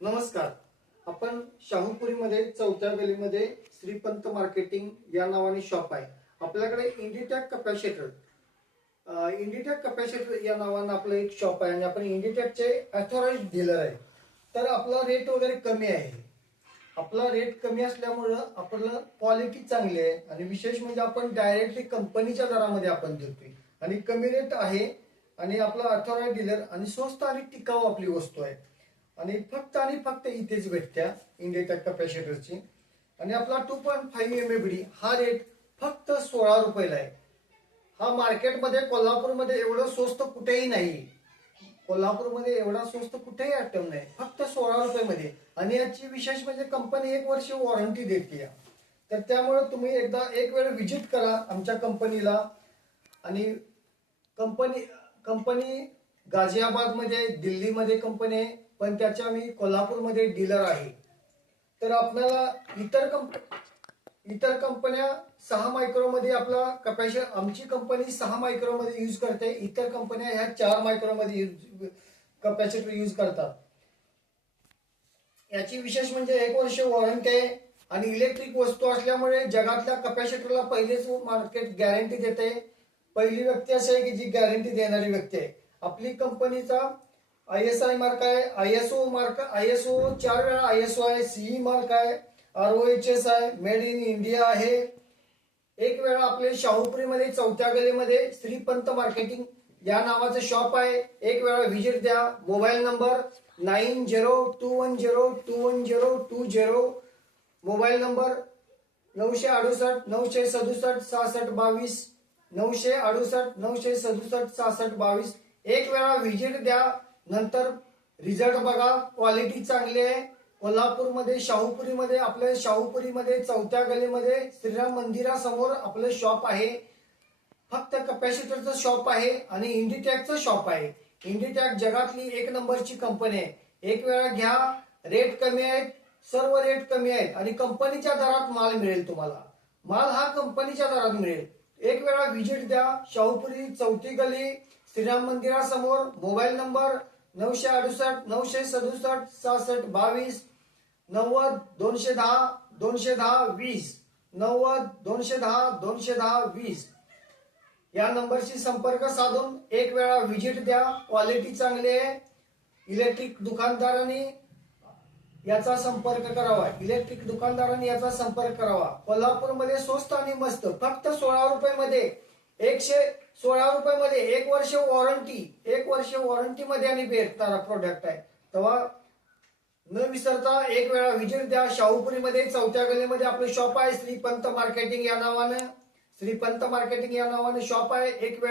नमस्कार. आपण शाहूपुरीमध्ये चौथ्या गलीमध्ये श्रीपंत मार्केटिंग या नावाने शॉप आहे. आपल्याकडे इंडिटॅक कपॅसिटर या नावानं आपलं एक शॉप आहे आणि आपण इंडिटॅकचे ऑथोराइज्ड डीलर आहे. तर आपला रेट वगैरे कमी आहे. आपला रेट कमी असल्यामुळं आपलं क्वालिटी चांगली आहे आणि विशेष म्हणजे आपण डायरेक्टली कंपनीच्या दरामध्ये आपण देतोय आणि कमी रेट आहे आणि आपला ऑथोराइज्ड डीलर आणि स्वस्त आणि टिकाऊ आपली वस्तू आहे आणि फक्त इथेच भेटत्या इंडिटॅक कपॅसिटरची. आणि आपला 2.5 MFD हा रेट फक्त 16 रुपयाला आहे. हा मार्केटमध्ये कोल्हापूरमध्ये एवढं स्वस्त कुठेही नाही. कोल्हापूरमध्ये एवढा स्वस्त कुठेही आयटम नाही, फक्त 16 रुपयामध्ये. आणि याची विशेष म्हणजे कंपनी 1 वर्ष वॉरंटी देते. तर त्यामुळे तुम्ही एकदा एक वेळ व्हिजिट करा आमच्या कंपनीला. आणि कंपनी गाझियाबादमध्ये, दिल्लीमध्ये कंपनी आहे, पण त्याच्या मी कोल्हापूरमध्ये डीलर आहे. तर आपल्याला इतर कंपन्या 6 मायक्रोमध्ये आपला कपॅसिटर, आमची कंपनी 6 मायक्रोमध्ये यूज करते. इतर कंपन्या ह्या 4 मायक्रोमध्ये कपॅसिटर यूज करतात. याची विशेष म्हणजे 1 वर्ष वॉरंटी आहे आणि इलेक्ट्रिक वस्तू असल्यामुळे जगातल्या कपॅसिटरला पहिलेच मार्केट गॅरंटी देते. पहिली व्यक्ती अशी आहे की जी गॅरंटी देणारी व्यक्ती आहे. आपली कंपनीचा ISI मार्क आहे, ISO 4 वेळा ISO आहे, CE मार्क आहे, ROHS आहे, मेड इन इंडिया आहे. एक वेळा आपले शाहूपुरीमध्ये चौथ्या गलीमध्ये श्रीपंत मार्केटिंग या नावाचं शॉप आहे. एक वेळा व्हिजिट द्या. Mobile number 9021021020. Mobile number 968 967 6622, 968 967 6622. एक वेळा व्हिजिट द्या, नंतर रिझल्ट बघा. क्वालिटी चांगली आहे. कोल्हापूरमध्ये शाहूपुरीमध्ये चौथ्या गलीमध्ये श्रीराम मंदिरासमोर आपलं शॉप आहे. फक्त कपॅसिटरचं शॉप आहे आणि इंडिटॅकचं शॉप आहे. इंडिटॅक जगातली 1 नंबरची कंपनी आहे. एक वेळा घ्या. रेट कमी आहेत, सर्व रेट कमी आहेत आणि कंपनीच्या दरात माल मिळेल. तुम्हाला माल हा कंपनीच्या दरात मिळेल. एक वेळा व्हिजिट द्या. शाहूपुरी चौथी गली श्रीराम मंदिरासमोर. मोबाईल नंबर 968 967 6622, 90 210 210 20, 90 210 210 20 या नंबरशी संपर्क साधून एक वेळा व्हिजिट द्या. क्वालिटी चांगली आहे. इलेक्ट्रिक दुकानदारांनी याचा संपर्क करावा. कोल्हापूरमध्ये स्वस्त आणि मस्त फक्त 16 रुपयामध्ये 116 रुपयामध्ये 1 वर्ष वॉरंटी मध्ये आणि भेटणारा प्रोडक्ट आहे. तेव्हा न विसरता एक वेळा व्हिजिट द्या. शाहूपुरीमध्ये चौथ्या गलीमध्ये आपलं शॉप आहे. श्रीपंत मार्केटिंग या नावाने शॉप आहे. एक वेळा